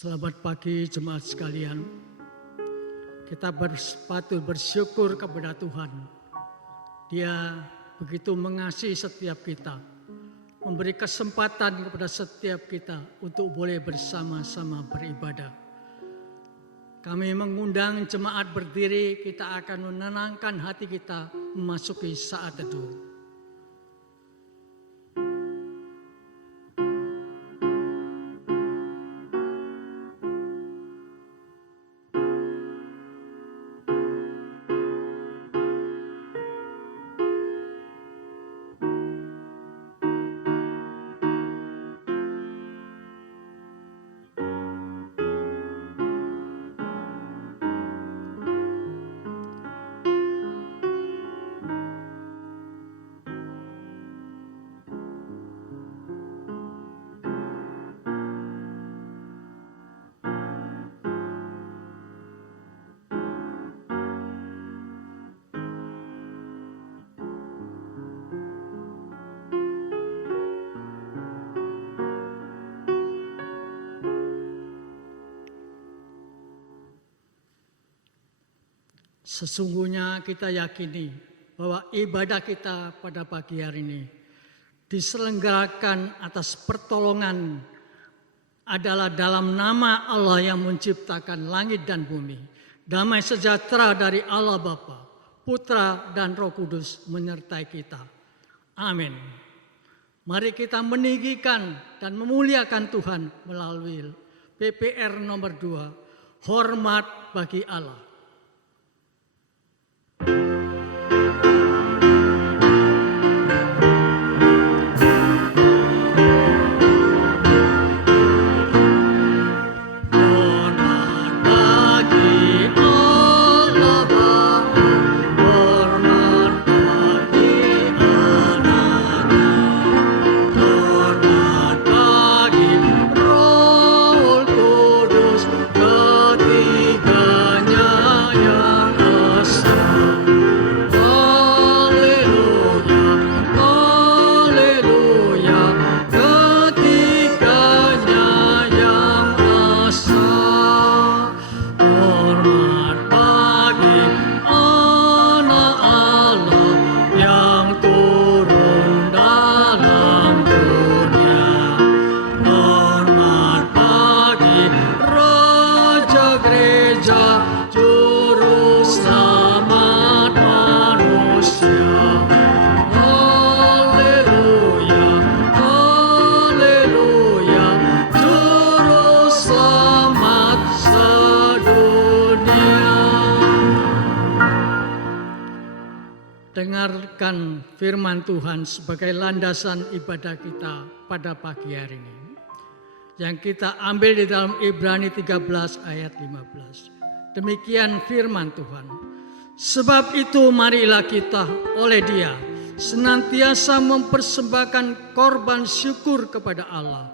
Selamat pagi jemaat sekalian. Kita patut bersyukur kepada Tuhan. Dia begitu mengasihi setiap kita, memberi kesempatan kepada setiap kita untuk boleh bersama-sama beribadah. Kami mengundang jemaat berdiri, kita akan menenangkan hati kita memasuki saat teduh. Sesungguhnya kita yakini bahwa ibadah kita pada pagi hari ini diselenggarakan atas pertolongan adalah dalam nama Allah yang menciptakan langit dan bumi. Damai sejahtera dari Allah Bapa, Putra dan Roh Kudus menyertai kita. Amin. Mari kita meninggikan dan memuliakan Tuhan melalui PPR nomor 2, hormat bagi Allah. Ketiganya mempersembahkan firman Tuhan sebagai landasan ibadah kita pada pagi hari ini. Yang kita ambil di dalam Ibrani 13 ayat 15. Demikian firman Tuhan. Sebab itu marilah kita oleh Dia senantiasa mempersembahkan korban syukur kepada Allah,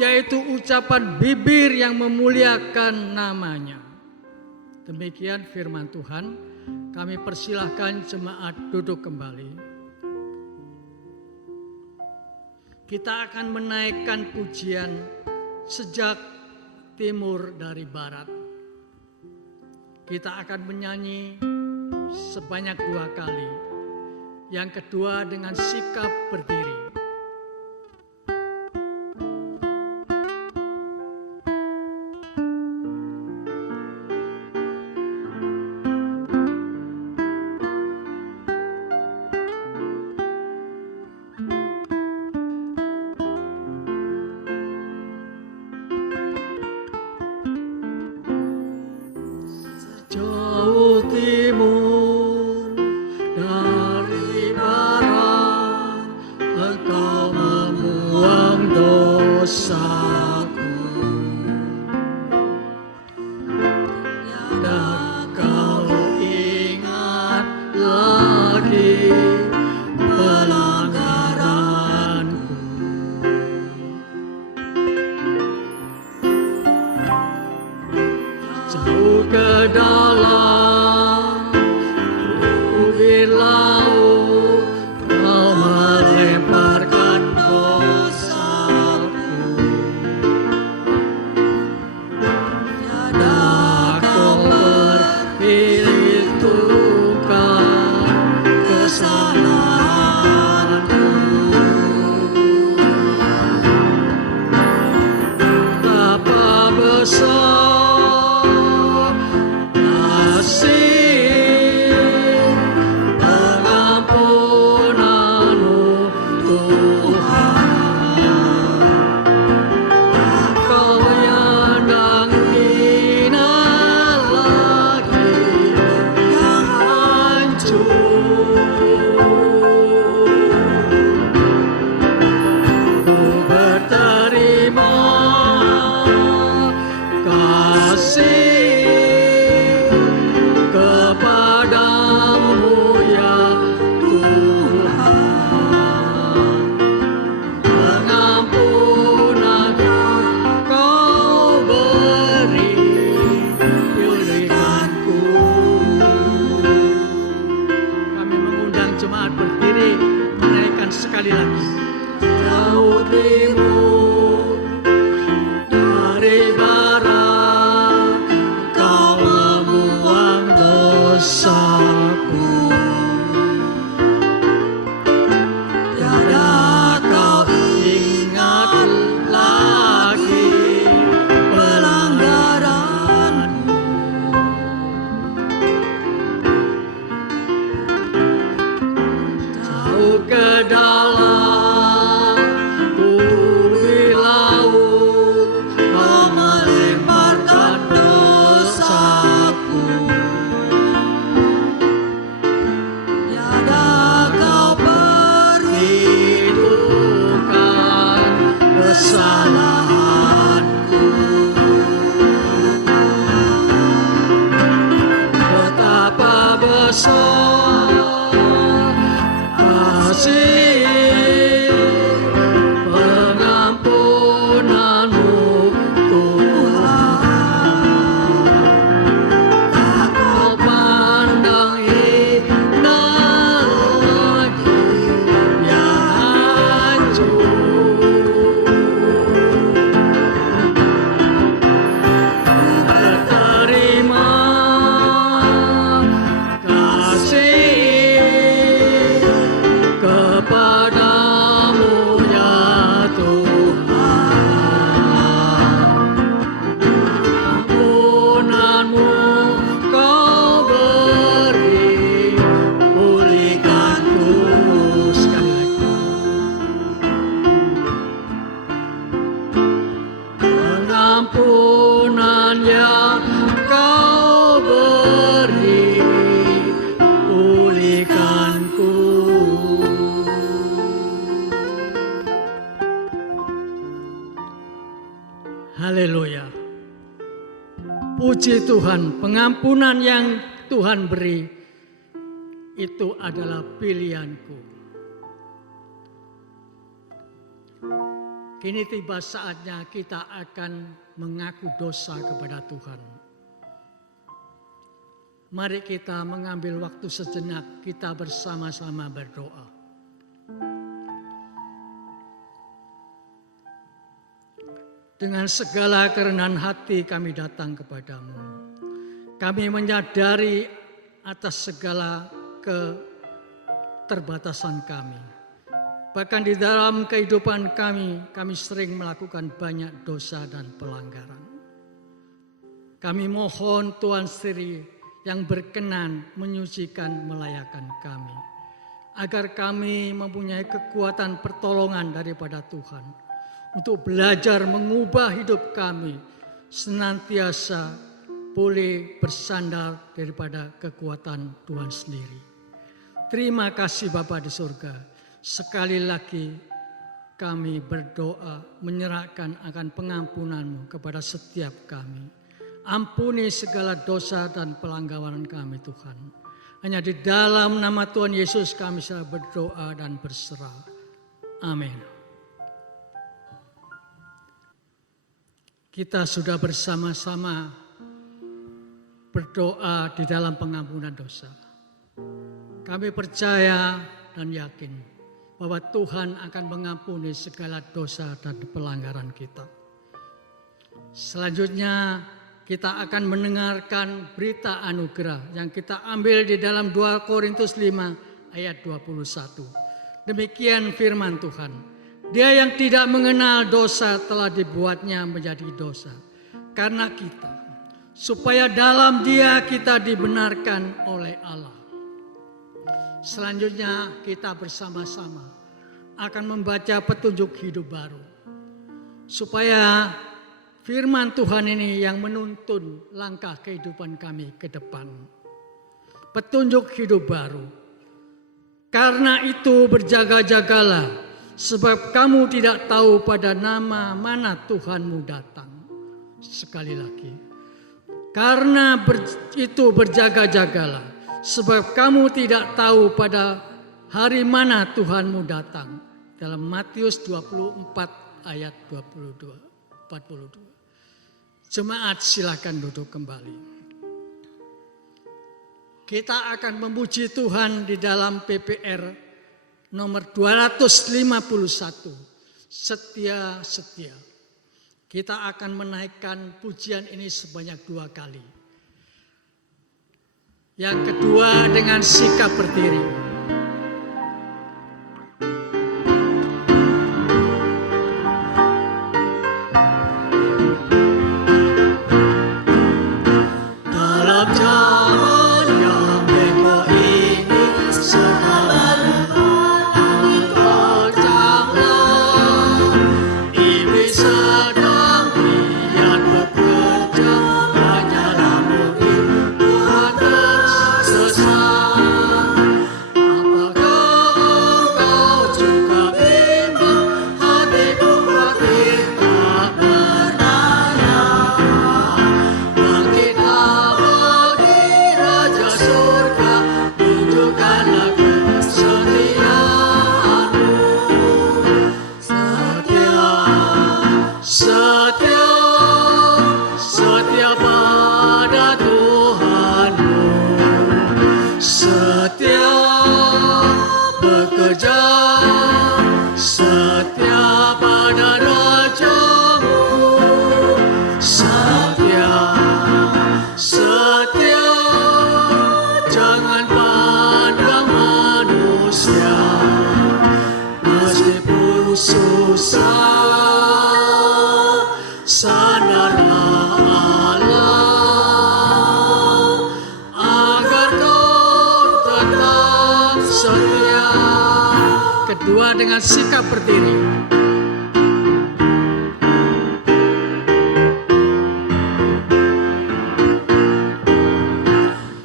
yaitu ucapan bibir yang memuliakan namanya. Demikian firman Tuhan. Kami persilahkan jemaat duduk kembali. Kita akan menaikkan pujian sejak timur dari barat. Kita akan menyanyi sebanyak 2 kali. Yang kedua dengan sikap berdiri. Haleluya. Puji Tuhan, pengampunan yang Tuhan beri itu adalah pilihanku. Kini tiba saatnya kita akan mengaku dosa kepada Tuhan. Mari kita mengambil waktu sejenak, kita bersama-sama berdoa. Dengan segala kerendahan hati kami datang kepadamu. Kami menyadari atas segala keterbatasan kami. Bahkan di dalam kehidupan kami sering melakukan banyak dosa dan pelanggaran. Kami mohon Tuhan sendiri yang berkenan menyucikan, melayakkan kami. Agar kami mempunyai kekuatan pertolongan daripada Tuhan. Untuk belajar mengubah hidup kami senantiasa boleh bersandar daripada kekuatan Tuhan sendiri. Terima kasih Bapa di surga. Sekali lagi kami berdoa menyerahkan akan pengampunan-Mu kepada setiap kami. Ampuni segala dosa dan pelanggaran kami Tuhan. Hanya di dalam nama Tuhan Yesus kami sudah berdoa dan berserah. Amin. Kita sudah bersama-sama berdoa di dalam pengampunan dosa. Kami percaya dan yakin bahwa Tuhan akan mengampuni segala dosa dan pelanggaran kita. Selanjutnya kita akan mendengarkan berita anugerah yang kita ambil di dalam 2 Korintus 5 ayat 21. Demikian firman Tuhan. Dia yang tidak mengenal dosa telah dibuatnya menjadi dosa karena kita, supaya dalam Dia kita dibenarkan oleh Allah. Selanjutnya kita bersama-sama akan membaca petunjuk hidup baru, supaya firman Tuhan ini yang menuntun langkah kehidupan kami ke depan. Petunjuk hidup baru. Karena itu berjaga-jagalah. Sebab kamu tidak tahu pada nama mana Tuhanmu datang. Sekali lagi. Karena itu berjaga-jagalah. Sebab kamu tidak tahu pada hari mana Tuhanmu datang. Dalam Matius 24 ayat 42. Jemaat silakan duduk kembali. Kita akan memuji Tuhan di dalam PPR nomor 251, setia. Kita akan menaikkan pujian ini sebanyak 2 kali. Yang kedua dengan sikap berdiri. Kedua dengan sikap berdiri.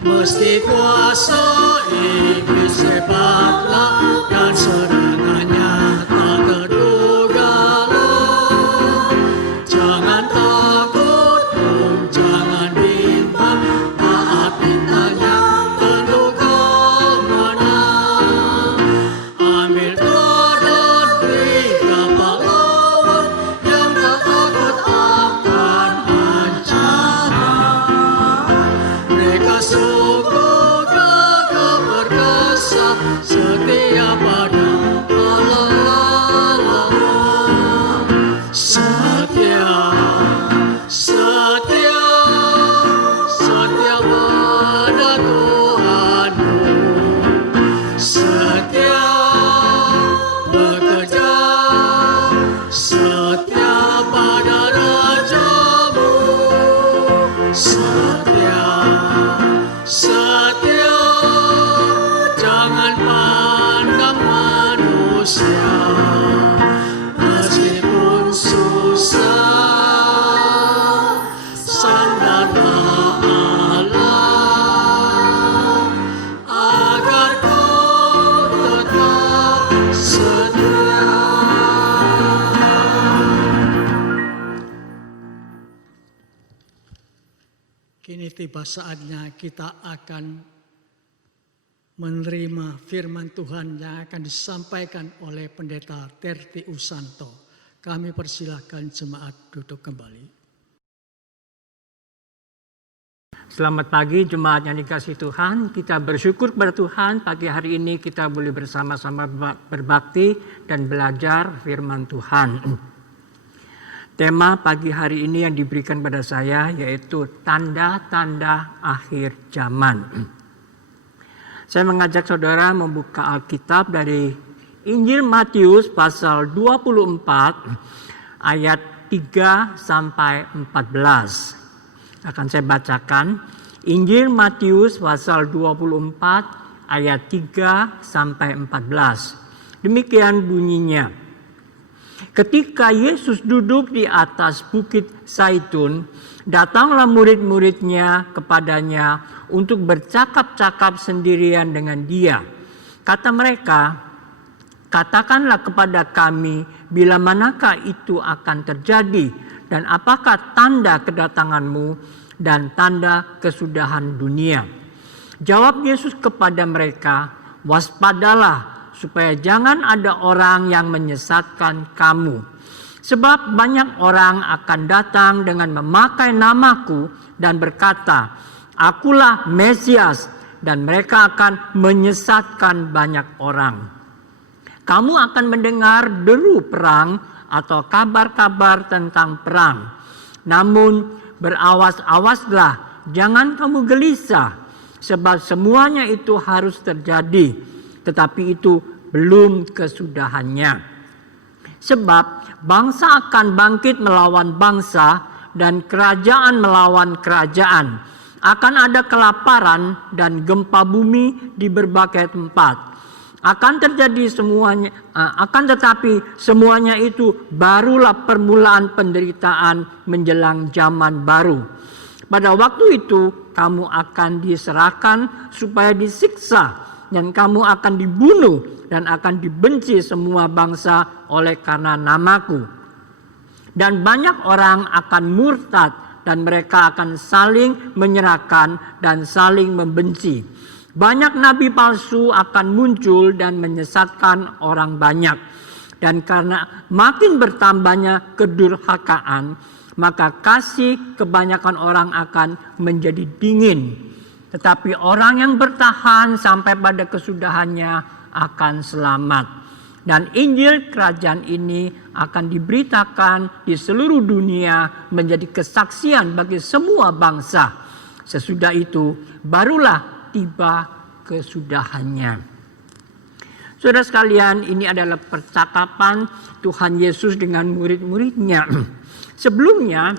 Meski kuasa iblis hebatlah dan serangannya tak terduga, jangan setia pada rajamu, setia, setia, jangan pandang manusia, meskipun susah, sandarlah Allah, agar kau tetap setia. Kini tiba saatnya kita akan menerima firman Tuhan yang akan disampaikan oleh Pendeta Terti Usanto. Kami persilahkan jemaat duduk kembali. Selamat pagi jemaat yang dikasihi Tuhan. Kita bersyukur kepada Tuhan pagi hari ini kita boleh bersama-sama berbakti dan belajar firman Tuhan. Tema pagi hari ini yang diberikan pada saya yaitu tanda-tanda akhir zaman. Saya mengajak saudara membuka Alkitab dari Injil Matius pasal 24 ayat 3 sampai 14. Akan saya bacakan Injil Matius pasal 24 ayat 3 sampai 14. Demikian bunyinya. Ketika Yesus duduk di atas bukit Zaitun, datanglah murid-muridnya kepadanya untuk bercakap-cakap sendirian dengan dia. Kata mereka, katakanlah kepada kami bila manakah itu akan terjadi dan apakah tanda kedatanganmu dan tanda kesudahan dunia. Jawab Yesus kepada mereka, waspadalah supaya jangan ada orang yang menyesatkan kamu. Sebab banyak orang akan datang dengan memakai namaku dan berkata, akulah Mesias, dan mereka akan menyesatkan banyak orang. Kamu akan mendengar deru perang atau kabar-kabar tentang perang. Namun berawas-awaslah, jangan kamu gelisah, sebab semuanya itu harus terjadi, tetapi itu belum kesudahannya. Sebab bangsa akan bangkit melawan bangsa dan kerajaan melawan kerajaan. Akan ada kelaparan dan gempa bumi di berbagai tempat. Akan terjadi semuanya, tetapi semuanya itu barulah permulaan penderitaan menjelang zaman baru. Pada waktu itu kamu akan diserahkan supaya disiksa, dan kamu akan dibunuh dan akan dibenci semua bangsa oleh karena namaku. Dan banyak orang akan murtad dan mereka akan saling menyerahkan dan saling membenci. Banyak nabi palsu akan muncul dan menyesatkan orang banyak. Dan karena makin bertambahnya kedurhakaan, maka kasih kebanyakan orang akan menjadi dingin. Tetapi orang yang bertahan sampai pada kesudahannya akan selamat. Dan Injil kerajaan ini akan diberitakan di seluruh dunia menjadi kesaksian bagi semua bangsa. Sesudah itu barulah tiba kesudahannya. Saudara sekalian, ini adalah percakapan Tuhan Yesus dengan murid-muridnya. Sebelumnya,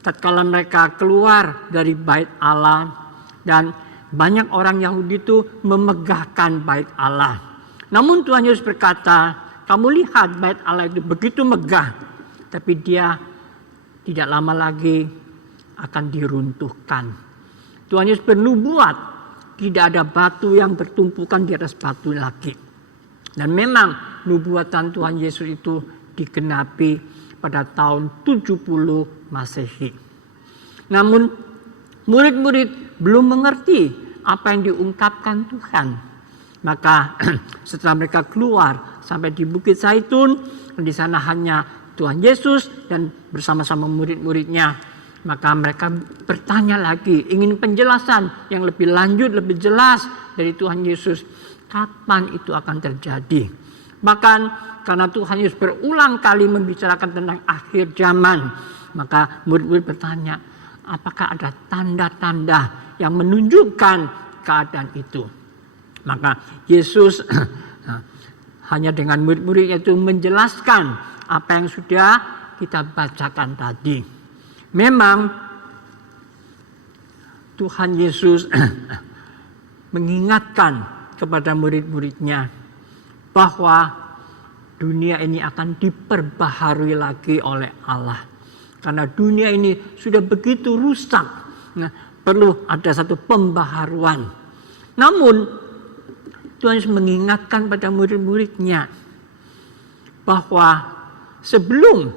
tatkala mereka keluar dari bait Allah, dan banyak orang Yahudi itu memegahkan bait Allah. Namun Tuhan Yesus berkata, kamu lihat bait Allah itu begitu megah, tapi dia tidak lama lagi akan diruntuhkan. Tuhan Yesus bernubuat, tidak ada batu yang bertumpukan di atas batu lagi. Dan memang nubuatan Tuhan Yesus itu digenapi pada tahun 70 Masehi. Namun murid-murid belum mengerti apa yang diungkapkan Tuhan. Maka setelah mereka keluar sampai di Bukit Zaitun, di sana hanya Tuhan Yesus dan bersama-sama murid-muridnya. Maka mereka bertanya lagi, ingin penjelasan yang lebih lanjut, lebih jelas dari Tuhan Yesus. Kapan itu akan terjadi? Bahkan karena Tuhan Yesus berulang kali membicarakan tentang akhir zaman, maka murid-murid bertanya, apakah ada tanda-tanda yang menunjukkan keadaan itu? Maka Yesus hanya dengan murid-muridnya itu menjelaskan apa yang sudah kita bacakan tadi. Memang Tuhan Yesus mengingatkan kepada murid-muridnya bahwa dunia ini akan diperbaharui lagi oleh Allah. Karena dunia ini sudah begitu rusak. Nah, perlu ada satu pembaharuan. Namun Tuhan Yesus mengingatkan pada murid-muridnya bahwa sebelum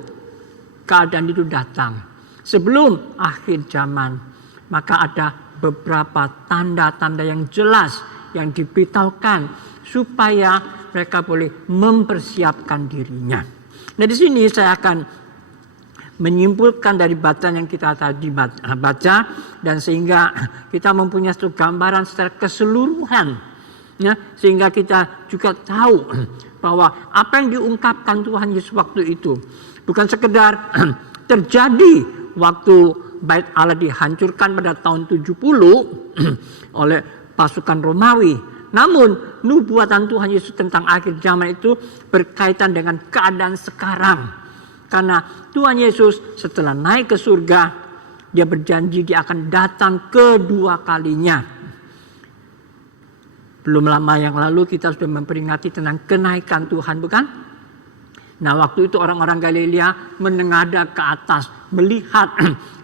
keadaan itu datang, sebelum akhir zaman, maka ada beberapa tanda-tanda yang jelas yang diberitahukan supaya mereka boleh mempersiapkan dirinya. Nah, di sini saya akan menyimpulkan dari bacaan yang kita tadi baca, dan sehingga kita mempunyai satu gambaran secara keseluruhan, ya, sehingga kita juga tahu bahwa apa yang diungkapkan Tuhan Yesus waktu itu bukan sekedar terjadi waktu Bait Allah dihancurkan pada tahun 70 oleh pasukan Romawi. Namun nubuatan Tuhan Yesus tentang akhir zaman itu berkaitan dengan keadaan sekarang. Karena Tuhan Yesus setelah naik ke surga, dia berjanji dia akan datang kedua kalinya. Belum lama yang lalu kita sudah memperingati tentang kenaikan Tuhan, bukan? Nah, waktu itu orang-orang Galilea menengadah ke atas, melihat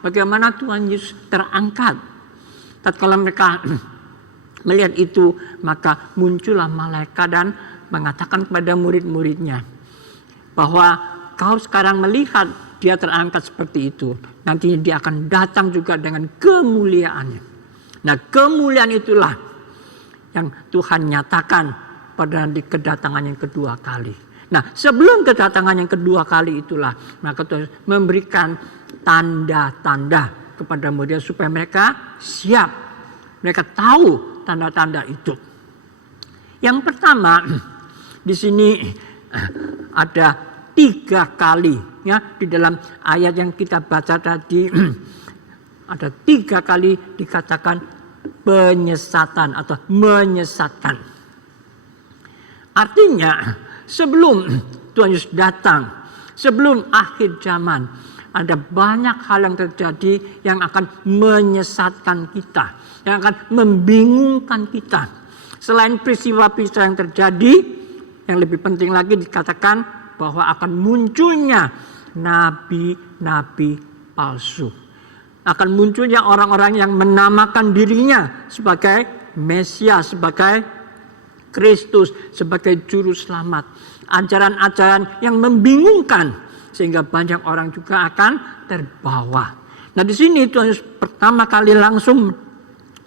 bagaimana Tuhan Yesus terangkat. Tatkala mereka melihat itu, maka muncullah malaikat dan mengatakan kepada murid-muridnya bahwa kau sekarang melihat dia terangkat seperti itu, nantinya dia akan datang juga dengan kemuliaannya. Nah, kemuliaan itulah yang Tuhan nyatakan pada kedatangan yang kedua kali. Nah, sebelum kedatangan yang kedua kali itulah, maka Tuhan memberikan tanda-tanda kepada murid supaya mereka siap. Mereka tahu tanda-tanda itu. Yang pertama, di sini ada 3 kali, ya, di dalam ayat yang kita baca tadi ada 3 kali dikatakan penyesatan atau menyesatkan. Artinya sebelum Tuhan Yesus datang, sebelum akhir zaman, ada banyak hal yang terjadi yang akan menyesatkan kita, yang akan membingungkan kita. Selain peristiwa-peristiwa yang terjadi, yang lebih penting lagi dikatakan bahwa akan munculnya nabi-nabi palsu. Akan munculnya orang-orang yang menamakan dirinya sebagai Mesias, sebagai Kristus, sebagai juru selamat. Ajaran-ajaran yang membingungkan sehingga banyak orang juga akan terbawa. Nah, di sini Tuhan Yesus pertama kali langsung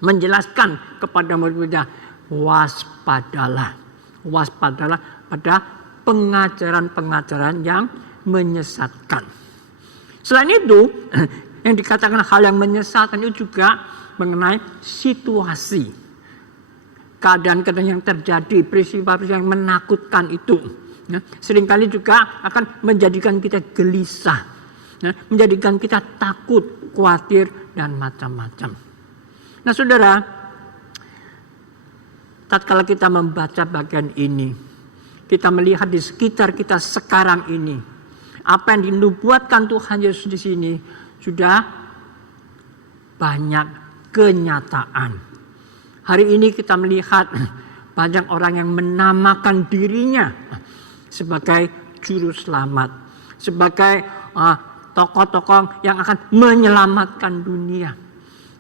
menjelaskan kepada murid-muridnya, waspadalah. Waspadalah pada pengajaran-pengajaran yang menyesatkan. Selain itu, yang dikatakan hal yang menyesatkan itu juga mengenai situasi. Keadaan-keadaan yang terjadi, peristiwa-peristiwa yang menakutkan itu, ya, seringkali juga akan menjadikan kita gelisah, ya, menjadikan kita takut, khawatir, dan macam-macam. Nah, saudara, tatkala kita membaca bagian ini, kita melihat di sekitar kita sekarang ini, apa yang dinubuatkan Tuhan Yesus di sini sudah banyak kenyataan. Hari ini kita melihat banyak orang yang menamakan dirinya sebagai juru selamat, sebagai tokoh-tokoh yang akan menyelamatkan dunia.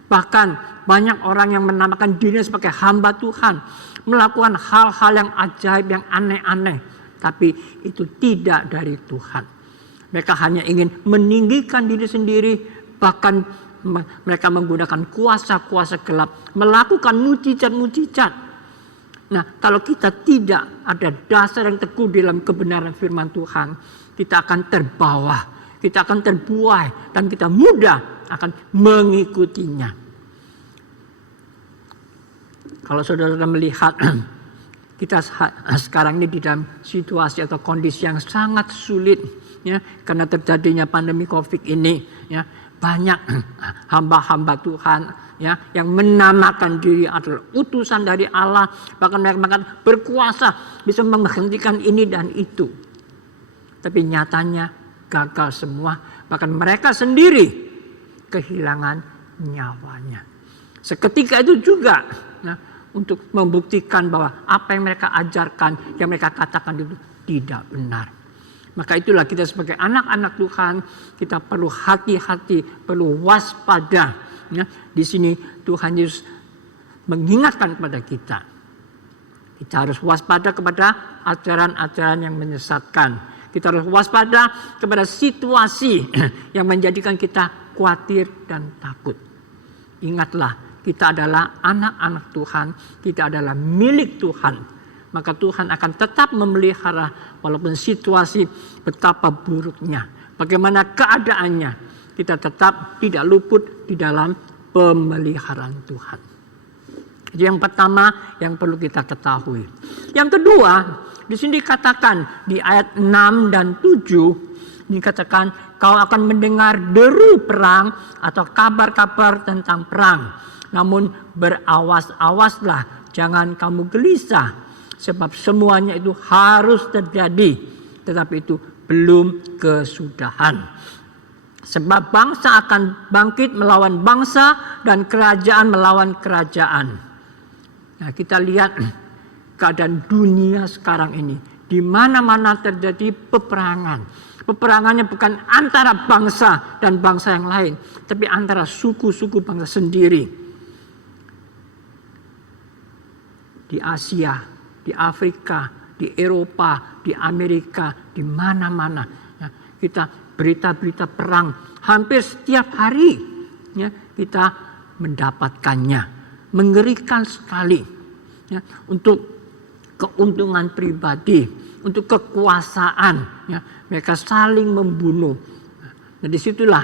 Bahkan banyak orang yang menamakan dirinya sebagai hamba Tuhan, melakukan hal-hal yang ajaib, yang aneh-aneh, tapi itu tidak dari Tuhan. Mereka hanya ingin meninggikan diri sendiri, bahkan mereka menggunakan kuasa-kuasa gelap, melakukan mujizat-mujizat. Nah, kalau kita tidak ada dasar yang teguh dalam kebenaran firman Tuhan, kita akan terbawa, kita akan terbuai, dan kita mudah akan mengikutinya. Kalau saudara melihat kita sekarang ini di dalam situasi atau kondisi yang sangat sulit, ya, karena terjadinya pandemi COVID ini, ya, banyak hamba-hamba Tuhan, ya, yang menamakan diri adalah utusan dari Allah, bahkan mereka berkuasa bisa menghentikan ini dan itu. Tapi nyatanya gagal semua. Bahkan mereka sendiri kehilangan nyawanya. Seketika itu juga untuk membuktikan bahwa apa yang mereka ajarkan, yang mereka katakan itu tidak benar. Maka itulah kita sebagai anak-anak Tuhan, kita perlu hati-hati, perlu waspada. Di sini Tuhan Yesus mengingatkan kepada kita. Kita harus waspada kepada ajaran-ajaran yang menyesatkan. Kita harus waspada kepada situasi yang menjadikan kita khawatir dan takut. Ingatlah, kita adalah anak-anak Tuhan, kita adalah milik Tuhan. Maka Tuhan akan tetap memelihara walaupun situasi betapa buruknya. Bagaimana keadaannya, kita tetap tidak luput di dalam pemeliharaan Tuhan. Jadi yang pertama yang perlu kita ketahui. Yang kedua, di sini dikatakan di ayat 6 dan 7, dikatakan kau akan mendengar deru perang atau kabar-kabar tentang perang. Namun berawas-awaslah, jangan kamu gelisah, sebab semuanya itu harus terjadi, tetapi itu belum kesudahan. Sebab bangsa akan bangkit melawan bangsa dan kerajaan melawan kerajaan. Nah, kita lihat keadaan dunia sekarang ini. Di mana-mana terjadi peperangan. Peperangannya bukan antara bangsa dan bangsa yang lain, tapi antara suku-suku bangsa sendiri. Di Asia, di Afrika, di Eropa, di Amerika, di mana-mana. Ya, kita berita-berita perang hampir setiap hari ya, kita mendapatkannya. Mengerikan sekali ya, untuk keuntungan pribadi, untuk kekuasaan. Ya, mereka saling membunuh. Nah, disitulah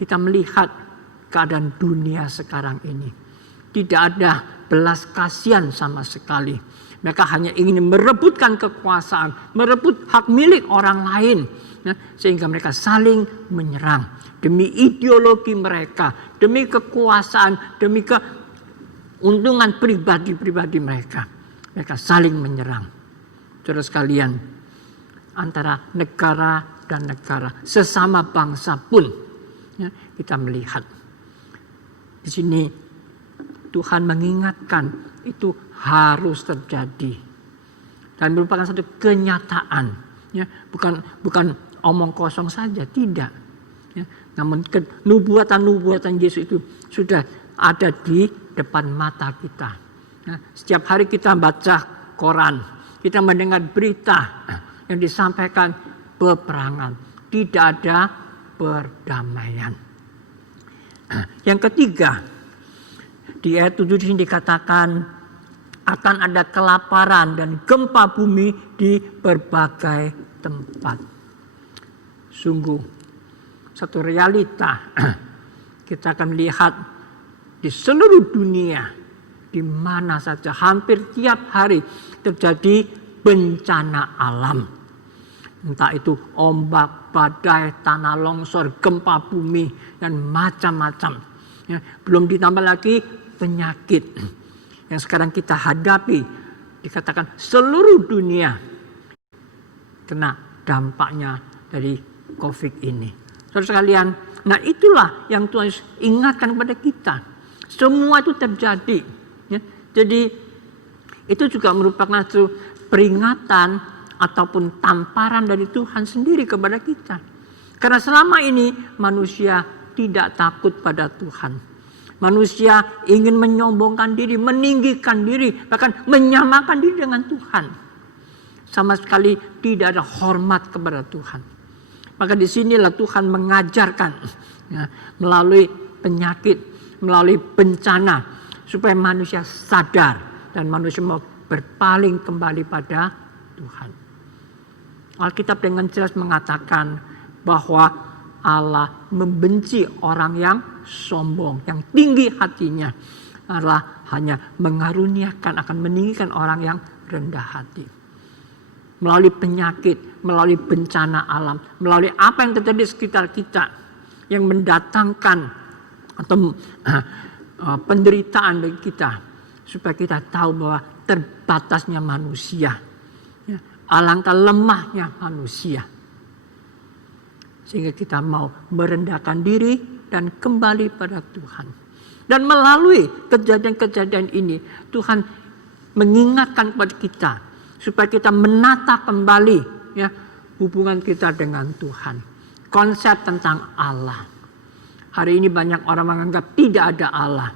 kita melihat keadaan dunia sekarang ini. Tidak ada belas kasihan sama sekali. Mereka hanya ingin merebutkan kekuasaan, merebut hak milik orang lain. Ya, sehingga mereka saling menyerang. Demi ideologi mereka, demi kekuasaan, demi keuntungan pribadi-pribadi mereka. Mereka saling menyerang. Saudara sekalian, antara negara dan negara, sesama bangsa pun ya, kita melihat. Di sini Tuhan mengingatkan itu harus terjadi. Dan merupakan satu kenyataan. Ya, bukan omong kosong saja, tidak. Ya, namun nubuatan-nubuatan Yesus itu sudah ada di depan mata kita. Ya, setiap hari kita baca koran, kita mendengar berita yang disampaikan peperangan. Tidak ada perdamaian. Yang ketiga, di ayat 7 di sini dikatakan akan ada kelaparan dan gempa bumi di berbagai tempat. Sungguh satu realita. Kita akan melihat di seluruh dunia, di mana saja hampir tiap hari terjadi bencana alam. Entah itu ombak, badai, tanah longsor, gempa bumi, dan macam-macam. Ya, belum ditambah lagi penyakit yang sekarang kita hadapi. Dikatakan seluruh dunia kena dampaknya dari COVID ini. Saudara sekalian, nah itulah yang Tuhan ingatkan kepada kita. Semua itu terjadi. Ya. Jadi itu juga merupakan satu peringatan ataupun tamparan dari Tuhan sendiri kepada kita. Karena selama ini manusia tidak takut pada Tuhan. Manusia ingin menyombongkan diri, meninggikan diri, bahkan menyamakan diri dengan Tuhan. Sama sekali tidak ada hormat kepada Tuhan. Maka disinilah Tuhan mengajarkan ya, melalui penyakit, melalui bencana, supaya manusia sadar dan manusia mau berpaling kembali pada Tuhan. Alkitab dengan jelas mengatakan bahwa Allah membenci orang yang sombong, yang tinggi hatinya. Allah hanya mengaruniakan, akan meninggikan orang yang rendah hati. Melalui penyakit, melalui bencana alam, melalui apa yang terjadi di sekitar kita, yang mendatangkan atau penderitaan bagi kita, supaya kita tahu bahwa terbatasnya manusia, ya, alangkah lemahnya manusia. Sehingga kita mau merendahkan diri dan kembali pada Tuhan. Dan melalui kejadian-kejadian ini, Tuhan mengingatkan kepada kita supaya kita menata kembali ya hubungan kita dengan Tuhan. Konsep tentang Allah. Hari ini banyak orang menganggap tidak ada Allah.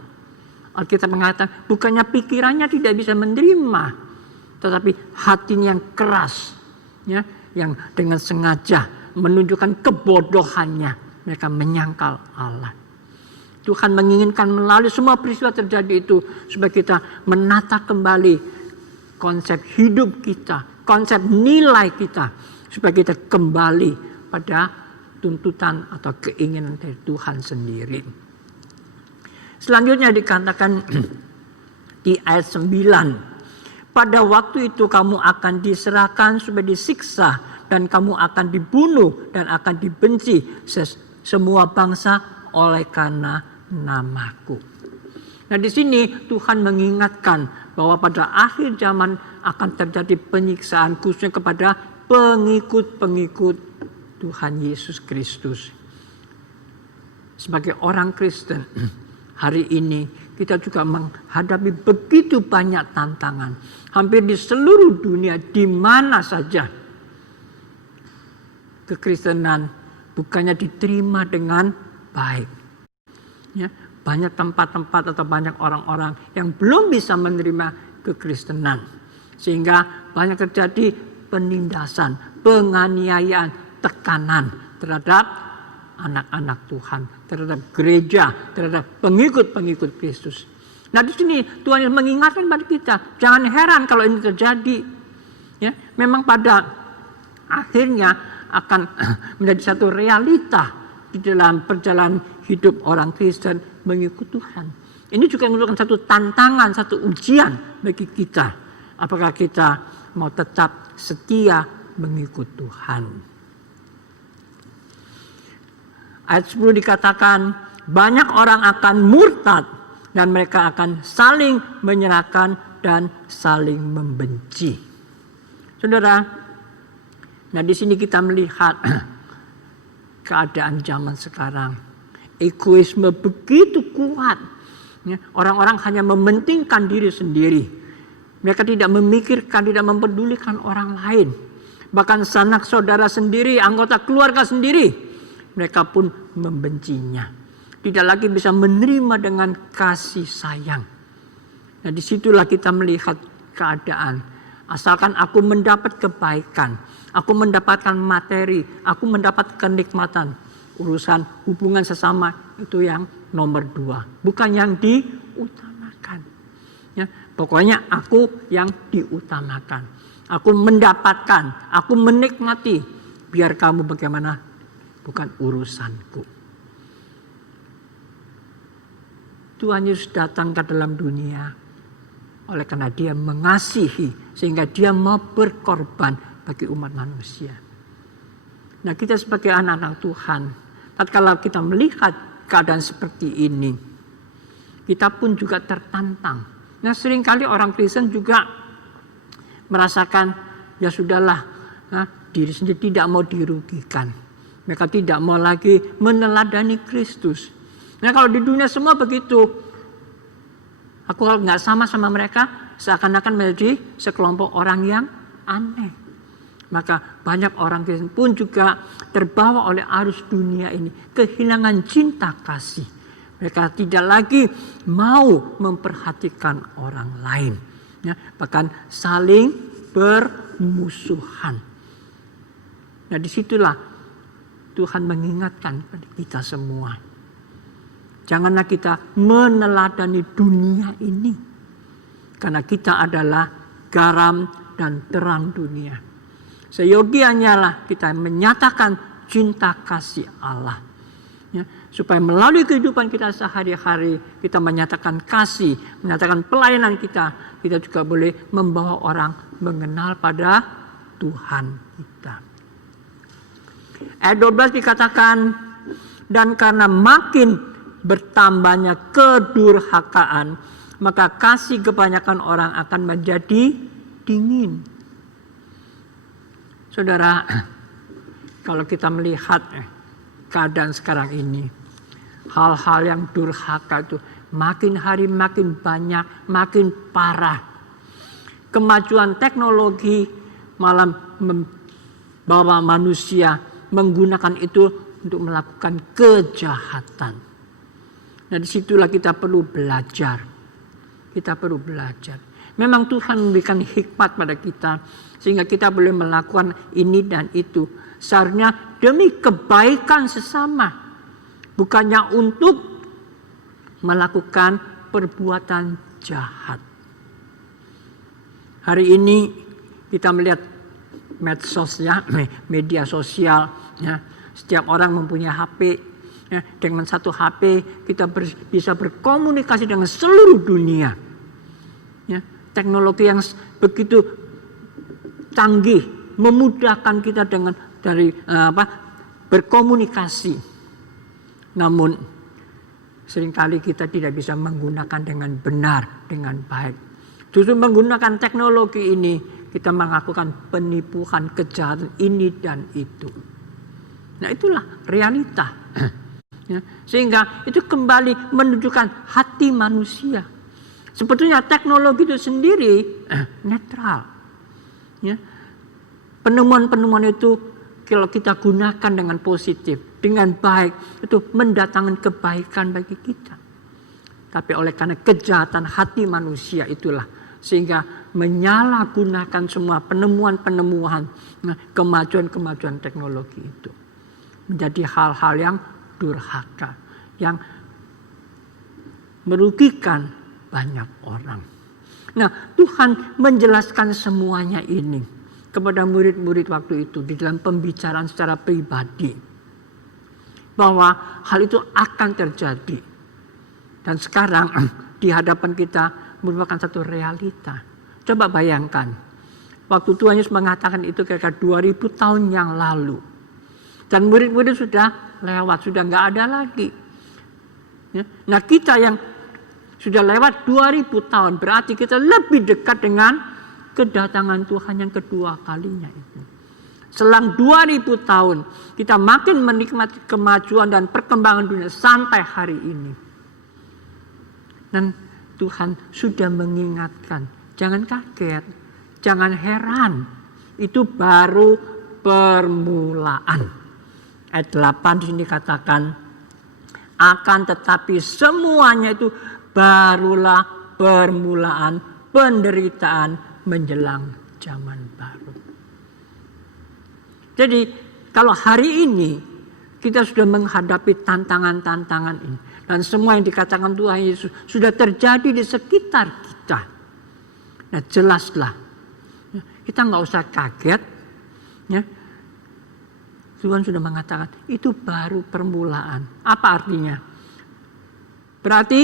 Alkitab mengatakan bukannya pikirannya tidak bisa menerima, tetapi hatinya yang keras, ya, yang dengan sengaja menunjukkan kebodohannya, mereka menyangkal Allah. Tuhan menginginkan melalui semua peristiwa terjadi itu supaya kita menata kembali konsep hidup kita, konsep nilai kita, supaya kita kembali pada tuntutan atau keinginan dari Tuhan sendiri. Selanjutnya dikatakan di ayat 9, pada waktu itu kamu akan diserahkan supaya disiksa dan kamu akan dibunuh dan akan dibenci semua bangsa oleh karena namaku. Nah, di sini Tuhan mengingatkan bahwa pada akhir zaman akan terjadi penyiksaan khususnya kepada pengikut-pengikut Tuhan Yesus Kristus. Sebagai orang Kristen, hari ini kita juga menghadapi begitu banyak tantangan. Hampir di seluruh dunia, di mana saja kekristenan bukannya diterima dengan baik. Ya, banyak tempat-tempat atau banyak orang-orang yang belum bisa menerima kekristenan. Sehingga banyak terjadi penindasan, penganiayaan, tekanan terhadap anak-anak Tuhan, terhadap gereja, terhadap pengikut-pengikut Kristus. Nah, di sini Tuhan mengingatkan pada kita, jangan heran kalau ini terjadi. Ya, memang pada akhirnya akan menjadi satu realita di dalam perjalanan hidup orang Kristen mengikut Tuhan. Ini juga merupakan satu tantangan, satu ujian bagi kita. Apakah kita mau tetap setia mengikut Tuhan? Ayat 10 dikatakan, banyak orang akan murtad dan mereka akan saling menyerahkan dan saling membenci. Saudara, nah di sini kita melihat keadaan zaman sekarang. Egoisme begitu kuat. Orang-orang hanya mementingkan diri sendiri. Mereka tidak memikirkan, tidak mempedulikan orang lain. Bahkan sanak saudara sendiri, anggota keluarga sendiri, mereka pun membencinya. Tidak lagi bisa menerima dengan kasih sayang. Nah, disitulah kita melihat keadaan. Asalkan aku mendapat kebaikan, aku mendapatkan materi, aku mendapatkan kenikmatan, urusan hubungan sesama itu yang nomor 2, bukan yang diutamakan. Ya, pokoknya aku yang diutamakan. Aku mendapatkan, aku menikmati. Biar kamu bagaimana, bukan urusanku. Tuhan Yesus datang ke dalam dunia oleh karena dia mengasihi, sehingga dia mau berkorban bagi umat manusia. Nah, kita sebagai anak-anak Tuhan, tatkala kita melihat keadaan seperti ini, kita pun juga tertantang. Nah, seringkali orang Kristen juga merasakan, ya sudahlah, diri sendiri tidak mau dirugikan. Mereka tidak mau lagi meneladani Kristus. Nah, kalau di dunia semua begitu, aku kalau nggak sama mereka, seakan-akan menjadi sekelompok orang yang aneh. Maka banyak orang Kristen pun juga terbawa oleh arus dunia ini, kehilangan cinta kasih. Mereka tidak lagi mau memperhatikan orang lain, ya, bahkan saling bermusuhan. Nah, disitulah Tuhan mengingatkan pada kita semua, janganlah kita meneladani dunia ini, karena kita adalah garam dan terang dunia. Seyogianya lah kita menyatakan cinta kasih Allah, ya, supaya melalui kehidupan kita sehari-hari kita menyatakan kasih, menyatakan pelayanan kita juga boleh membawa orang mengenal pada Tuhan kita. Ayat 12 dikatakan, dan karena makin bertambahnya kedurhakaan, maka kasih kebanyakan orang akan menjadi dingin. Saudara, kalau kita melihat keadaan sekarang ini. Hal-hal yang durhaka itu makin hari makin banyak, makin parah. Kemajuan teknologi malah membawa manusia menggunakan itu untuk melakukan kejahatan. Nah, disitulah kita perlu belajar. Kita perlu belajar. Memang Tuhan memberikan hikmat pada kita sehingga kita boleh melakukan ini dan itu. Seharusnya demi kebaikan sesama, bukannya untuk melakukan perbuatan jahat. Hari ini kita melihat medsos ya, media sosial ya. Setiap orang mempunyai HP ya. Dengan satu HP kita bisa berkomunikasi dengan seluruh dunia ya. Teknologi yang begitu canggih memudahkan kita berkomunikasi. Namun seringkali kita tidak bisa menggunakan dengan benar, dengan baik. Justru menggunakan teknologi ini kita melakukan penipuan, kejahatan ini dan itu. Nah, itulah realita. Ya, sehingga itu kembali menunjukkan hati manusia. Sebetulnya teknologi itu sendiri netral. Ya. Penemuan-penemuan itu kalau kita gunakan dengan positif, dengan baik, itu mendatangkan kebaikan bagi kita. Tapi oleh karena kejahatan hati manusia itulah sehingga menyalahgunakan semua penemuan-penemuan, kemajuan-kemajuan teknologi itu menjadi hal-hal yang durhaka, yang merugikan banyak orang. Nah, Tuhan menjelaskan semuanya ini kepada murid-murid waktu itu di dalam pembicaraan secara pribadi bahwa hal itu akan terjadi. Dan sekarang di hadapan kita merupakan satu realita. Coba bayangkan, waktu Tuhan Yesus mengatakan itu kira-kira 2000 tahun yang lalu. Dan murid-murid sudah lewat, sudah nggak ada lagi. Ya. Nah, kita yang sudah lewat 2000 tahun, berarti kita lebih dekat dengan kedatangan Tuhan yang kedua kalinya itu. Selang 2000 tahun, kita makin menikmati kemajuan dan perkembangan dunia sampai hari ini. Dan Tuhan sudah mengingatkan, jangan kaget, jangan heran, itu baru permulaan. Ayat 8 di sini katakan, akan tetapi semuanya itu barulah permulaan penderitaan menjelang zaman baru. Jadi kalau hari ini kita sudah menghadapi tantangan-tantangan ini. Dan semua yang dikatakan Tuhan Yesus sudah terjadi di sekitar kita. Nah, jelaslah. Kita nggak usah kaget. Ya. Tuhan sudah mengatakan itu baru permulaan. Apa artinya? Berarti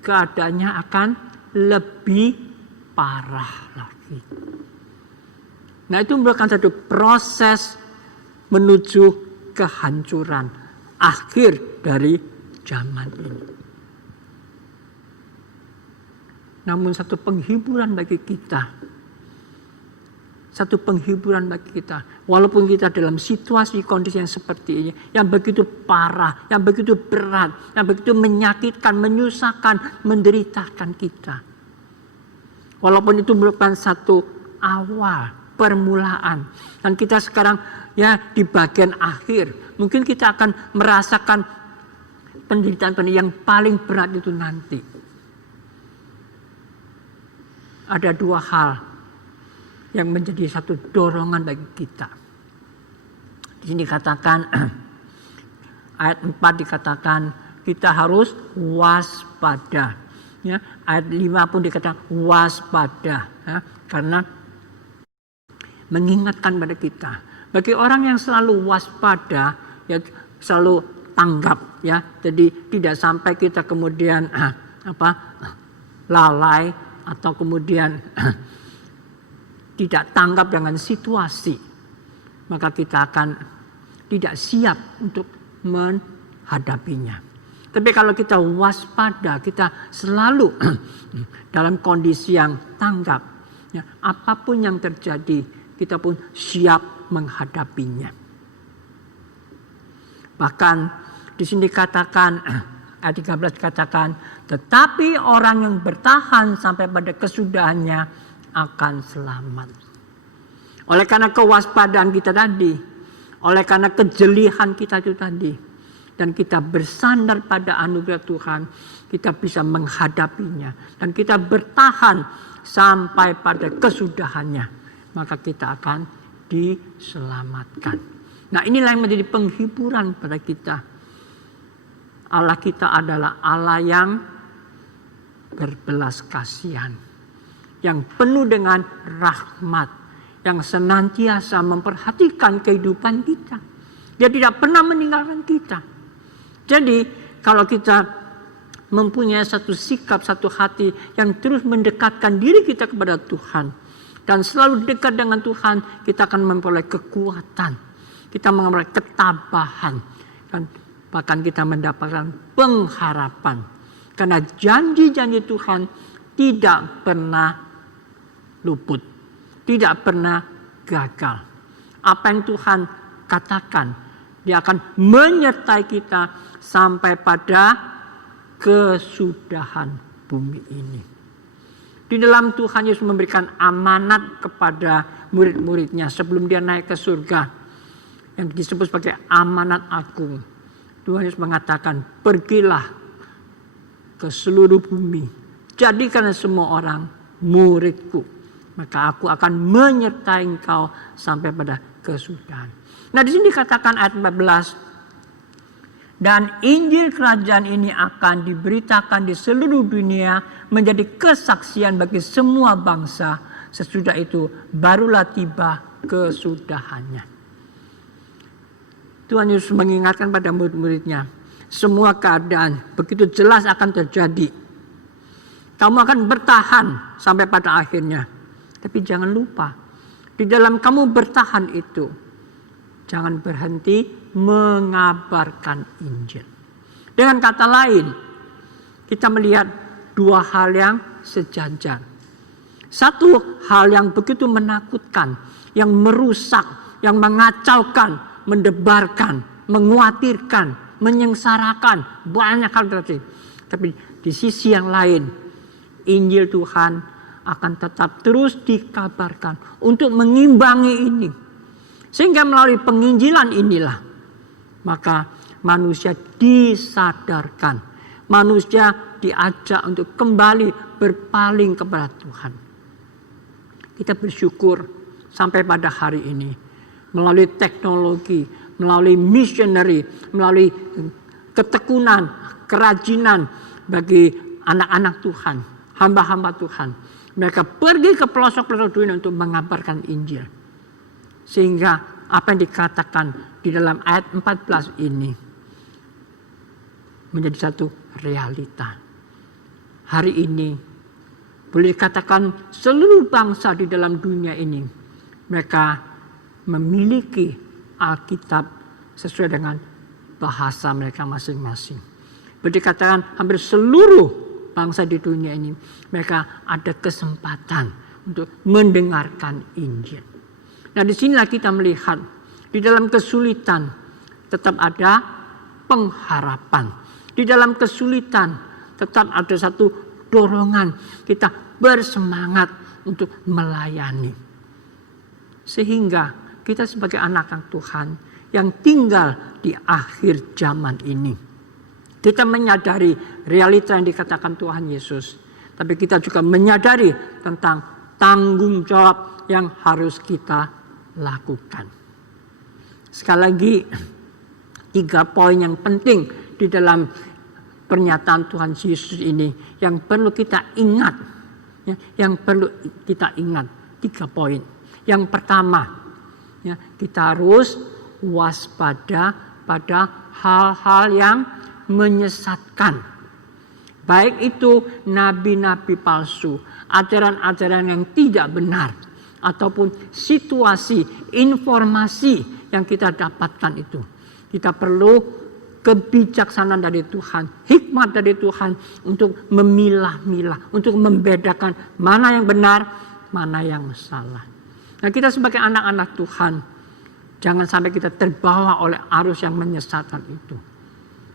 keadaannya akan lebih parah lagi. Nah, itu merupakan satu proses menuju kehancuran akhir dari zaman ini. Namun satu penghiburan bagi kita. Satu penghiburan bagi kita. Walaupun kita dalam situasi kondisi yang seperti ini. Yang begitu parah, yang begitu berat, yang begitu menyakitkan, menyusahkan, menderitakan kita. Walaupun itu merupakan satu awal, permulaan. Dan kita sekarang ya di bagian akhir. Mungkin kita akan merasakan penderitaan yang paling berat itu nanti. Ada dua hal yang menjadi satu dorongan bagi kita. Di sini dikatakan, ayat 4 dikatakan kita harus waspada. Ya, ayat 5 pun dikatakan waspada. Ya, karena mengingatkan pada kita. Bagi orang yang selalu waspada, ya selalu tanggap, ya. Jadi tidak sampai kita kemudian lalai atau kemudian tidak tanggap dengan situasi, maka kita akan tidak siap untuk menghadapinya. Tapi kalau kita waspada, kita selalu dalam kondisi yang tanggap, ya, apapun yang terjadi, kita pun siap menghadapinya. Bahkan di sini dikatakan, ayat 13 dikatakan, tetapi orang yang bertahan sampai pada kesudahannya akan selamat. Oleh karena kewaspadaan kita tadi, oleh karena kejelihan kita itu tadi, dan kita bersandar pada anugerah Tuhan, kita bisa menghadapinya. Dan kita bertahan sampai pada kesudahannya. Maka kita akan diselamatkan. Nah, inilah yang menjadi penghiburan pada kita. Allah kita adalah Allah yang berbelas kasihan. Yang penuh dengan rahmat. Yang senantiasa memperhatikan kehidupan kita. Dia tidak pernah meninggalkan kita. Jadi kalau kita mempunyai satu sikap, satu hati yang terus mendekatkan diri kita kepada Tuhan. Dan selalu dekat dengan Tuhan, kita akan memperoleh kekuatan. Kita memperoleh ketabahan. Dan bahkan kita mendapatkan pengharapan. Karena janji-janji Tuhan tidak pernah luput. Tidak pernah gagal. Apa yang Tuhan katakan, Dia akan menyertai kita sampai pada kesudahan bumi ini. Di dalam Tuhan Yesus memberikan amanat kepada murid-muridnya sebelum Dia naik ke surga. Yang disebut sebagai amanat agung. Tuhan Yesus mengatakan, pergilah ke seluruh bumi. Jadikanlah semua orang muridku. Maka aku akan menyertai engkau sampai pada kesudahan. Nah, di sini dikatakan ayat 14. Dan Injil kerajaan ini akan diberitakan di seluruh dunia menjadi kesaksian bagi semua bangsa. Sesudah itu barulah tiba kesudahannya. Tuhan Yesus mengingatkan pada murid-muridnya. Semua keadaan begitu jelas akan terjadi. Kamu akan bertahan sampai pada akhirnya. Tapi jangan lupa, di dalam kamu bertahan itu, jangan berhenti mengabarkan Injil. Dengan kata lain, kita melihat dua hal yang sejajar. Satu hal yang begitu menakutkan, yang merusak, yang mengacaukan, mendebarkan, mengkhawatirkan, menyengsarakan, banyak hal terjadi. Tapi di sisi yang lain, Injil Tuhan akan tetap terus dikabarkan untuk mengimbangi ini. Sehingga melalui penginjilan inilah, maka manusia disadarkan. Manusia diajak untuk kembali berpaling kepada Tuhan. Kita bersyukur sampai pada hari ini. Melalui teknologi, melalui missionary, melalui ketekunan, kerajinan bagi anak-anak Tuhan, hamba-hamba Tuhan. Mereka pergi ke pelosok-pelosok dunia untuk mengabarkan Injil. Sehingga apa yang dikatakan di dalam ayat 14 ini menjadi satu realita. Hari ini boleh dikatakan seluruh bangsa di dalam dunia ini mereka memiliki Alkitab sesuai dengan bahasa mereka masing-masing. Boleh dikatakan hampir seluruh bangsa di dunia ini, mereka ada kesempatan untuk mendengarkan Injil. Nah, disinilah kita melihat di dalam kesulitan tetap ada pengharapan. Di dalam kesulitan tetap ada satu dorongan kita bersemangat untuk melayani. Sehingga kita sebagai anak-anak Tuhan yang tinggal di akhir zaman ini, kita menyadari realita yang dikatakan Tuhan Yesus. Tapi kita juga menyadari tentang tanggung jawab yang harus kita lakukan. Sekali lagi, 3 poin yang penting di dalam pernyataan Tuhan Yesus ini yang perlu kita ingat. Yang perlu kita ingat, 3 poin. Yang pertama, kita harus waspada pada hal-hal yang menyesatkan. Baik itu nabi-nabi palsu, ajaran-ajaran yang tidak benar, ataupun situasi, informasi yang kita dapatkan itu. Kita perlu kebijaksanaan dari Tuhan, hikmat dari Tuhan untuk memilah-milah, untuk membedakan mana yang benar, mana yang salah. Nah, kita sebagai anak-anak Tuhan Jangan sampai kita terbawa oleh arus yang menyesatkan itu.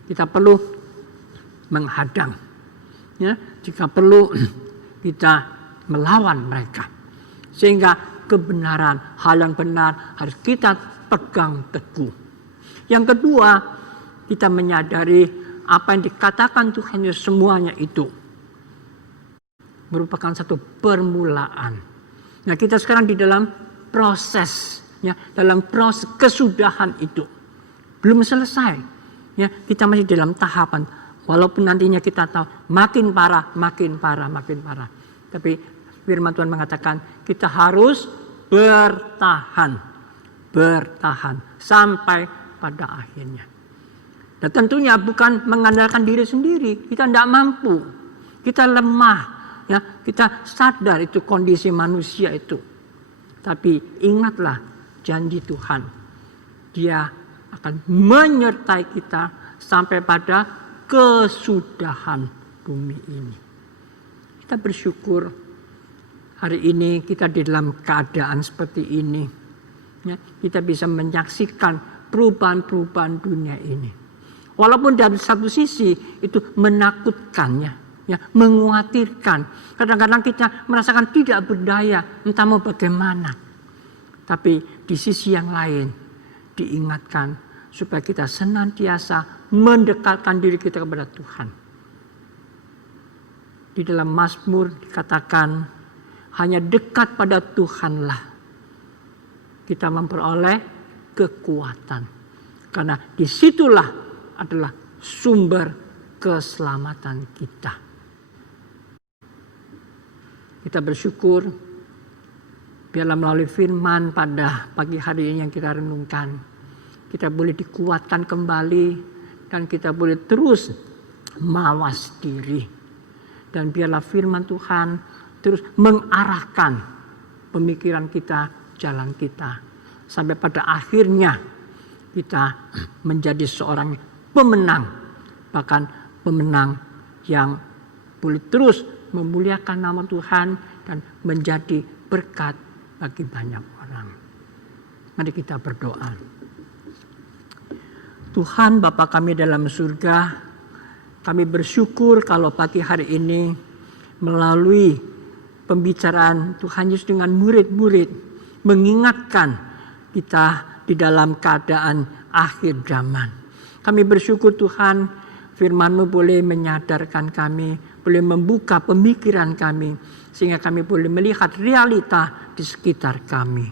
Kita perlu menghadang. Ya, jika perlu kita melawan mereka. Sehingga kebenaran, hal yang benar harus kita pegang teguh. Yang kedua, kita menyadari apa yang dikatakan Tuhan Yesus semuanya itu merupakan satu permulaan. Nah, kita sekarang di dalam proses, ya, dalam proses kesudahan itu belum selesai. Ya, kita masih dalam tahapan. Walaupun nantinya kita tahu makin parah. Tapi firman Tuhan mengatakan kita harus bertahan sampai pada akhirnya. Dan tentunya bukan mengandalkan diri sendiri. Kita tidak mampu. Kita lemah. Ya, kita sadar itu kondisi manusia itu. Tapi ingatlah janji Tuhan. Dia akan menyertai kita sampai pada kesudahan bumi ini. Kita bersyukur hari ini kita di dalam keadaan seperti ini. Ya, kita bisa menyaksikan perubahan-perubahan dunia ini. Walaupun dari satu sisi itu menakutkan, ya, mengkhawatirkan. Kadang-kadang kita merasakan tidak berdaya, entah mau bagaimana. Tapi di sisi yang lain diingatkan supaya kita senantiasa mendekatkan diri kita kepada Tuhan. Di dalam Mazmur dikatakan hanya dekat pada Tuhanlah kita memperoleh kekuatan. Karena disitulah adalah sumber keselamatan kita. Kita bersyukur biarlah melalui firman pada pagi hari ini yang kita renungkan, kita boleh dikuatkan kembali dan kita boleh terus mawas diri. Dan biarlah firman Tuhan terus mengarahkan pemikiran kita, jalan kita. Sampai pada akhirnya kita menjadi seorang pemenang. Bahkan pemenang yang boleh terus memuliakan nama Tuhan dan menjadi berkat bagi banyak orang. Mari kita berdoa. Tuhan Bapa kami dalam surga, kami bersyukur kalau pagi hari ini melalui pembicaraan Tuhan Yesus dengan murid-murid mengingatkan kita di dalam keadaan akhir zaman. Kami bersyukur Tuhan firman-Mu boleh menyadarkan kami, boleh membuka pemikiran kami sehingga kami boleh melihat realita di sekitar kami.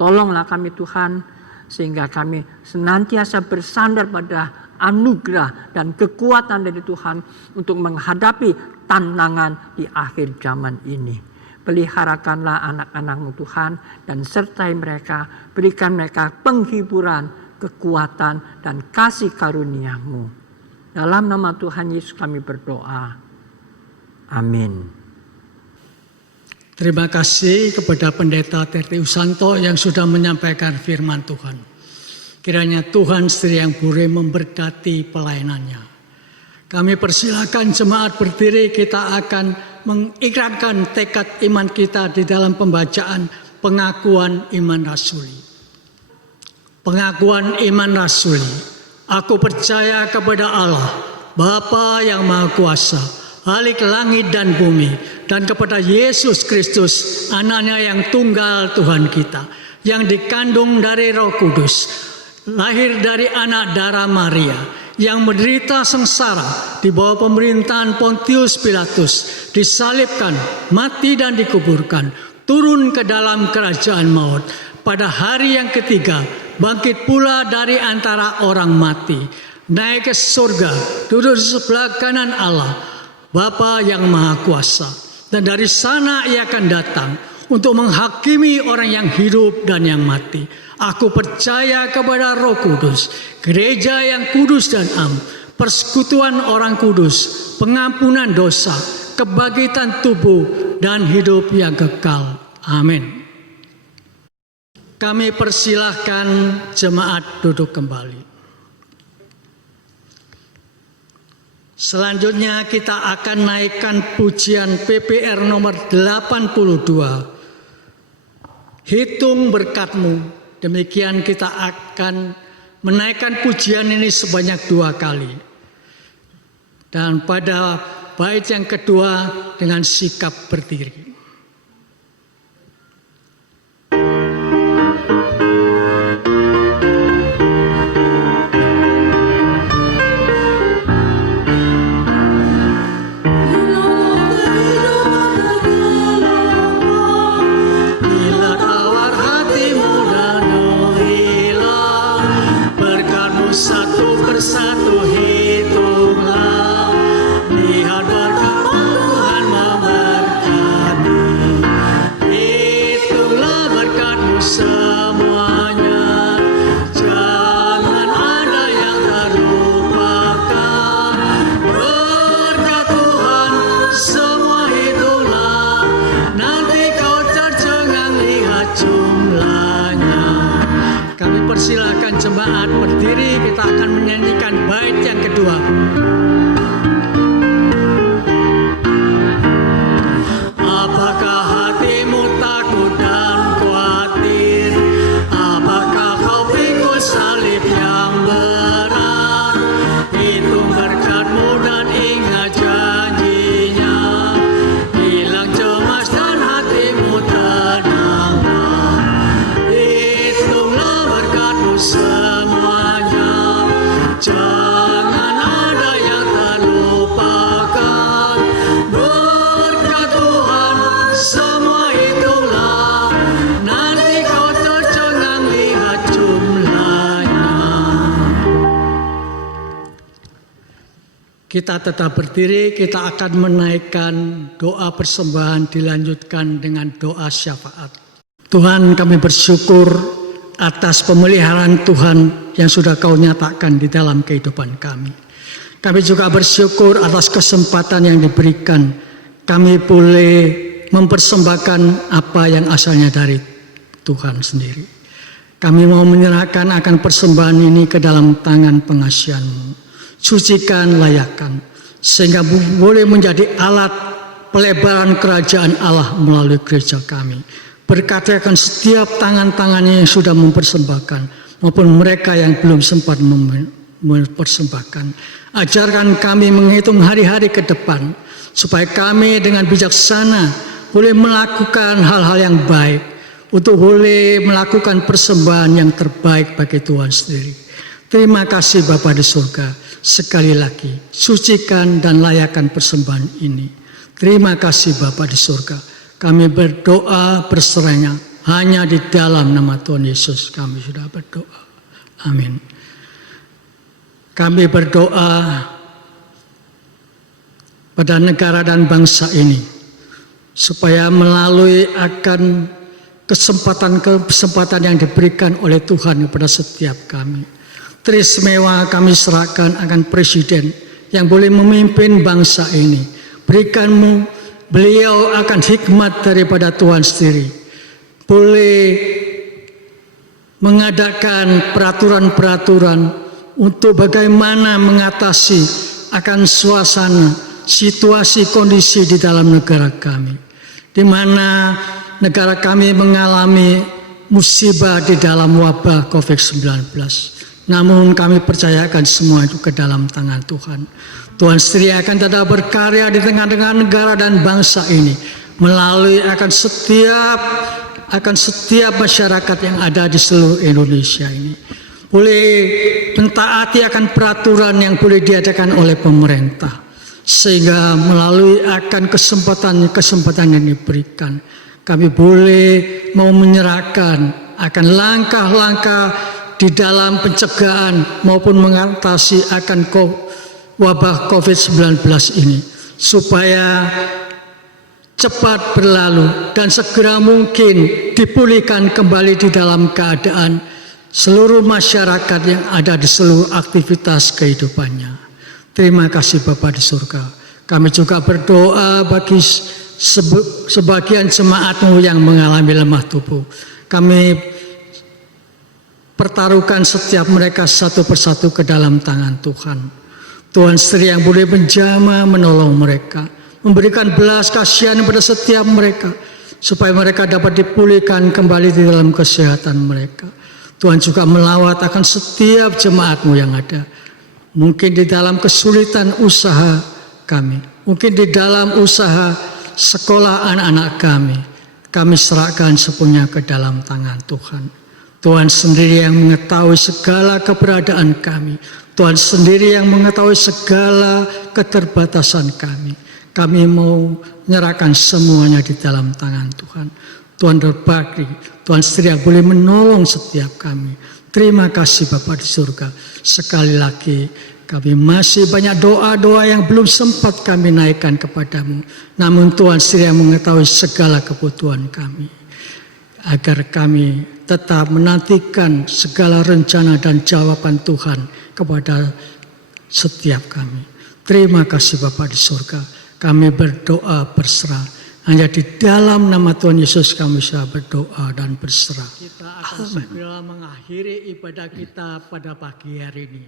Tolonglah kami Tuhan sehingga kami senantiasa bersandar pada anugerah dan kekuatan dari Tuhan untuk menghadapi tantangan di akhir zaman ini. Peliharakanlah anak-anak-Mu Tuhan dan sertai mereka, berikan mereka penghiburan, kekuatan dan kasih karunia-Mu. Dalam nama Tuhan Yesus kami berdoa. Amin. Terima kasih kepada Pendeta Terti Usanto yang sudah menyampaikan firman Tuhan. Kiranya Tuhan Sri Yang Bure memberkati pelayanannya. Kami persilakan jemaat berdiri, kita akan mengikrarkan tekad iman kita di dalam pembacaan pengakuan iman rasuli. Pengakuan iman rasuli. Aku percaya kepada Allah, Bapa yang Maha Kuasa, Khalik langit dan bumi, dan kepada Yesus Kristus, anaknya yang tunggal Tuhan kita, yang dikandung dari Roh Kudus, lahir dari anak darah Maria, yang menderita sengsara di bawah pemerintahan Pontius Pilatus, disalibkan, mati dan dikuburkan, turun ke dalam kerajaan maut. Pada hari yang ketiga, bangkit pula dari antara orang mati, naik ke surga, duduk di sebelah kanan Allah, Bapa yang Maha Kuasa. Dan dari sana ia akan datang untuk menghakimi orang yang hidup dan yang mati. Aku percaya kepada Roh Kudus, gereja yang kudus dan am, persekutuan orang kudus, pengampunan dosa, kebangkitan tubuh, dan hidup yang kekal. Amin. Kami persilahkan jemaat duduk kembali. Selanjutnya kita akan naikkan pujian PPR nomor 82. Hitung berkat-Mu Demikian kita akan menaikkan pujian ini sebanyak 2 kali. Dan pada bait yang kedua dengan sikap berdiri. Satu hitunglah, lihat berkat Tuhan memberkati. Hitunglah berkatmu semuanya, jangan ada yang terlupakan. Berkat Tuhan semua hitunglah, nanti kau tercengang lihat jumlahnya. Kami persilakan jemaat berdiri, kita akan menyanyikan bait yang kedua. Apakah hatimu takut dan khawatir? Apakah kau pikul salib yang berat? Hitung berkatmu dan ingat janjinya. Hilang cemas dan hatimu tenanglah. Hitunglah berkatmu semuanya, jangan ada yang terlupakan. Berkat Tuhan semua itulah, nanti kau tercengang lihat jumlahnya. Kita tetap berdiri, kita akan menaikkan doa persembahan dilanjutkan dengan doa syafaat. Tuhan, kami bersyukur atas pemeliharaan Tuhan yang sudah Kau nyatakan di dalam kehidupan kami. Kami juga bersyukur atas kesempatan yang diberikan. Kami boleh mempersembahkan apa yang asalnya dari Tuhan sendiri. Kami mau menyerahkan akan persembahan ini ke dalam tangan pengasihan-Mu. Sucikan, layakkan, sehingga boleh menjadi alat pelebaran kerajaan Allah melalui gereja kami. Berkati akan setiap tangan-tangannya yang sudah mempersembahkan, maupun mereka yang belum sempat mempersembahkan. Ajarkan kami menghitung hari-hari ke depan, supaya kami dengan bijaksana boleh melakukan hal-hal yang baik, untuk boleh melakukan persembahan yang terbaik bagi Tuhan sendiri. Terima kasih Bapa di surga. Sekali lagi, sucikan dan layakan persembahan ini. Terima kasih Bapa di surga. Kami berdoa berserahnya hanya di dalam nama Tuhan Yesus kami sudah berdoa. Amin. Kami berdoa pada negara dan bangsa ini, supaya melalui akan kesempatan yang diberikan oleh Tuhan kepada setiap kami. Teristimewa kami serahkan akan Presiden yang boleh memimpin bangsa ini. Berikanmu beliau akan hikmat daripada Tuhan sendiri. Boleh mengadakan peraturan-peraturan untuk bagaimana mengatasi akan suasana, situasi, kondisi di dalam negara kami. Di mana negara kami mengalami musibah di dalam wabah COVID-19. Namun kami percayakan semua itu ke dalam tangan Tuhan. Tuhan sendiri akan tetap berkarya di tengah-tengah negara dan bangsa ini, melalui akan setiap masyarakat yang ada di seluruh Indonesia ini. Boleh mentaati akan peraturan yang boleh diadakan oleh pemerintah, sehingga melalui akan kesempatan yang diberikan, kami boleh mau menyerahkan akan langkah-langkah di dalam pencegahan maupun mengatasi akan wabah COVID-19 ini, supaya cepat berlalu dan segera mungkin dipulihkan kembali di dalam keadaan seluruh masyarakat yang ada di seluruh aktivitas kehidupannya. Terima kasih Bapa di surga. Kami juga berdoa bagi sebagian jemaat-Mu yang mengalami lemah tubuh. Kami pertaruhkan setiap mereka satu persatu ke dalam tangan Tuhan. Tuhan sendiri yang boleh menjamah menolong mereka, memberikan belas kasihan kepada setiap mereka, supaya mereka dapat dipulihkan kembali di dalam kesehatan mereka. Tuhan juga melawat akan setiap jemaat-Mu yang ada. Mungkin di dalam kesulitan usaha kami, mungkin di dalam usaha sekolah anak-anak kami serahkan sepenuhnya ke dalam tangan Tuhan. Tuhan sendiri yang mengetahui segala keberadaan kami. Tuhan sendiri yang mengetahui segala keterbatasan kami. Kami mau menyerahkan semuanya di dalam tangan Tuhan. Tuhan berbakti, Tuhan sendiri yang boleh menolong setiap kami. Terima kasih Bapa di surga. Sekali lagi kami masih banyak doa-doa yang belum sempat kami naikkan kepadamu. Namun Tuhan sendiri yang mengetahui segala kebutuhan kami. Agar kami tetap menantikan segala rencana dan jawaban Tuhan kepada setiap kami. Terima kasih Bapa di surga. Kami berdoa berserah. Hanya di dalam nama Tuhan Yesus kami bisa berdoa dan berserah. Kita akan segera mengakhiri ibadah kita pada pagi hari ini.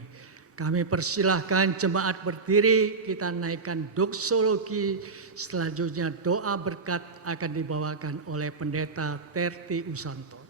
Kami persilahkan jemaat berdiri, kita naikkan doksologi. Selanjutnya doa berkat akan dibawakan oleh Pendeta Terti Usanto.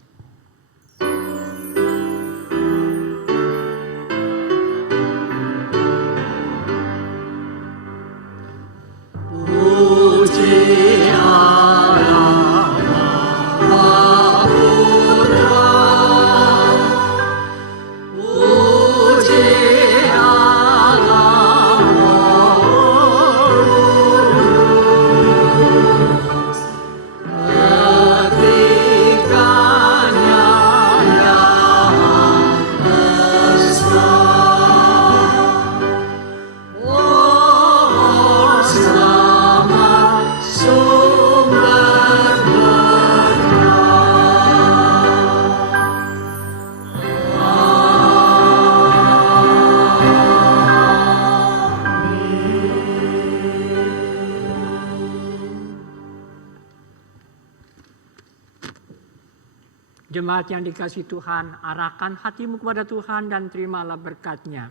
Jemaat yang dikasihi Tuhan, arahkan hatimu kepada Tuhan dan terimalah berkat-Nya.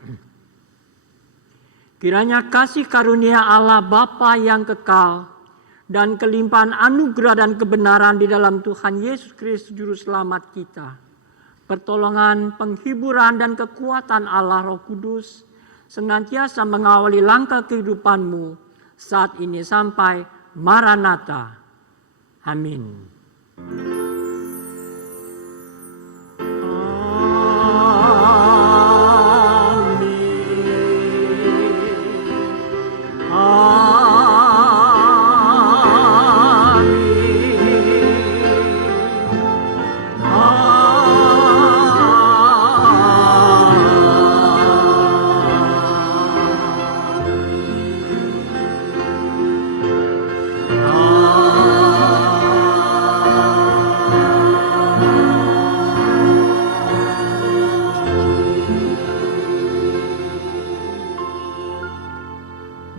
Kiranya kasih karunia Allah Bapa yang kekal dan kelimpahan anugerah dan kebenaran di dalam Tuhan Yesus Kristus Juru Selamat kita, pertolongan, penghiburan dan kekuatan Allah Roh Kudus senantiasa mengawali langkah kehidupanmu saat ini sampai Maranatha. Amin.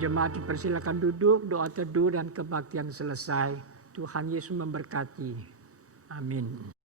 Jemaat dipersilakan duduk, doa teduh dan kebaktian selesai. Tuhan Yesus memberkati. Amin.